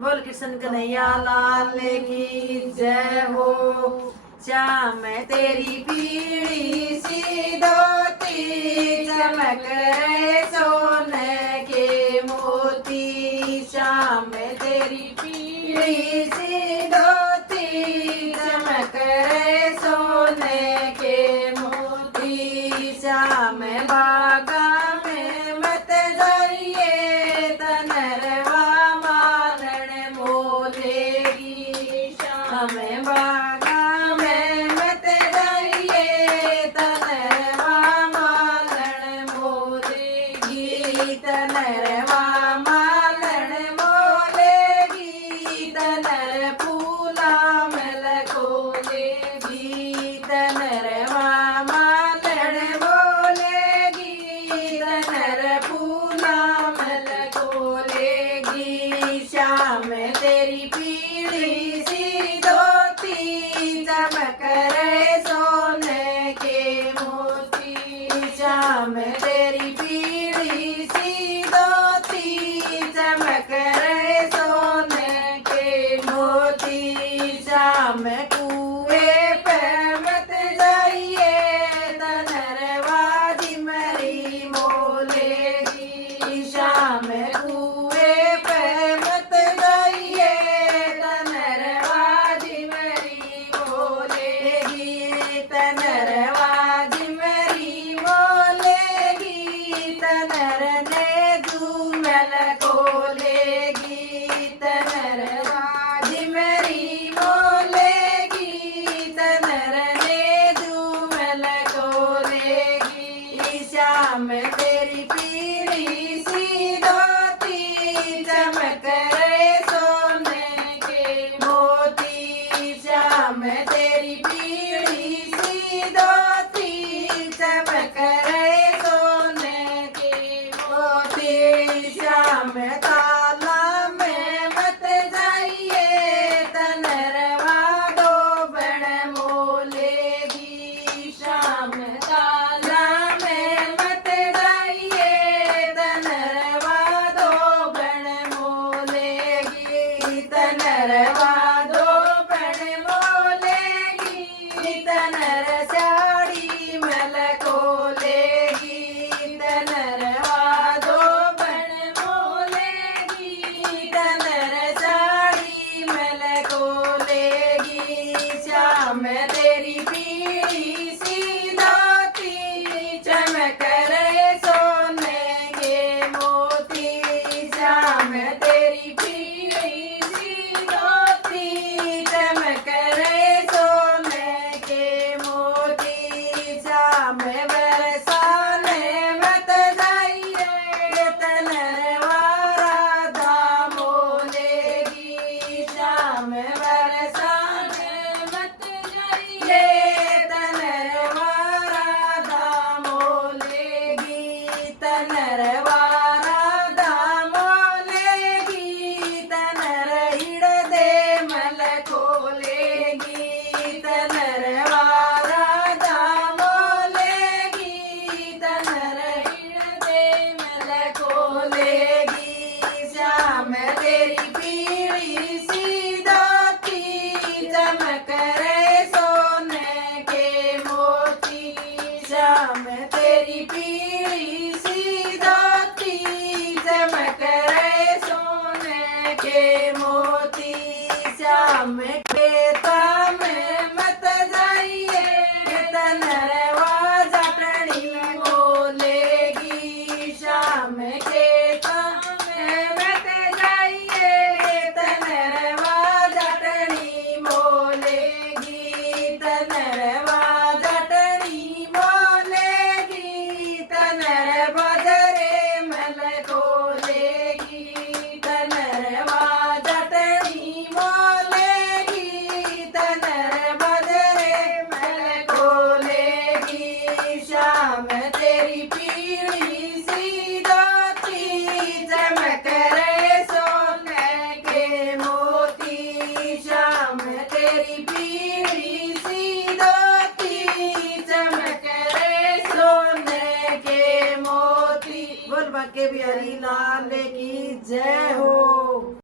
बोल कृष्ण कन्हैया लाल की जय हो। श्याम तेरी पीली सी धोती चमक रहे सोने के मोती। श्याम तेरी पीली सी धोती चमक रहे सोने के मोती। श्याम बागा में मत जाइए तनरवा मालन मोलेगी। श्याम बागा में मत जाइए तनरवा मालन मोलेगी। तनरवा मालन मोलेगी तनर फूला मल खोलेगी। तनरवा मालन मोलेगी तनर फूला मल खोलेगी। श्याम तेरी पीली सी धोती चमक रहे सोने के मोती। श्याम तेरी पीली सी धोती चमक रहे सोने के मोती। श्याम कुएं पे मत जाइए तनरवा झिमरी मोलेगी। श्याम कुएं पे मत जाइए तनरवा झिमरी मोलेगी। तनरवा झिमरी मोलेगी तनर ने झूमल खोलेगी। तनरवा झिमरी मोलेगी तनर ने झूमल खोलेगी। श्याम तेरी पीली सी धोती चमक रहे सोने के मोती। श्याम तेरी पीली सी धोती चमक रहे सोने के मोती। श्याम ताला में मत जाइए तनरवा डोबण मोलेगी। श्याम ताला में मत जाइए तनरवा डोबण मोलेगी। तनरवा डोबण मोलेगी तनर साड़ी मल खोलेगी। तनरवा डोबण मोलेगी तनर साड़ी मल खोलेगी। श्याम तेरी पीली सी धोती चमक रहे सोने के मोती। श्याम तेरी पीली सी धोती चमक रहे सोने के मोती। श्याम बरसाने मत जाइए तनरवा राधा मोलेगी। श्याम बरसाने मत जाइए तनरवा राधा मोलेगी। तनरवा राधा मोलेगी तनर हिड़दे मल खोलेगी। तनरवा राधा मोलेगी तनर हिड़दे मल खोलेगी। श्याम तेरी पीली सी धोती चमक रहे सोने के मोती। श्याम तेरी पीली सी धोती चमक रहे सोने के मोती। श्याम खेता में मत जाइए तनरवा जटनी मोलेगी। श्याम खेता में मत जाइए तनरवा जटनी मोलेगी। तनरवा जटनी मोलेगी तनर बजरे मल खोलेगी। तनरवा जटनी मोलेगी तनर बजरे मल खोलेगी। श्याम तेरी पीली सी धोती चमक रहे सोने के मोती। श्याम तेरी पीली सी धोती चमक रहे सोने के मोती। बोल बाके बिहारी लाल की जय हो।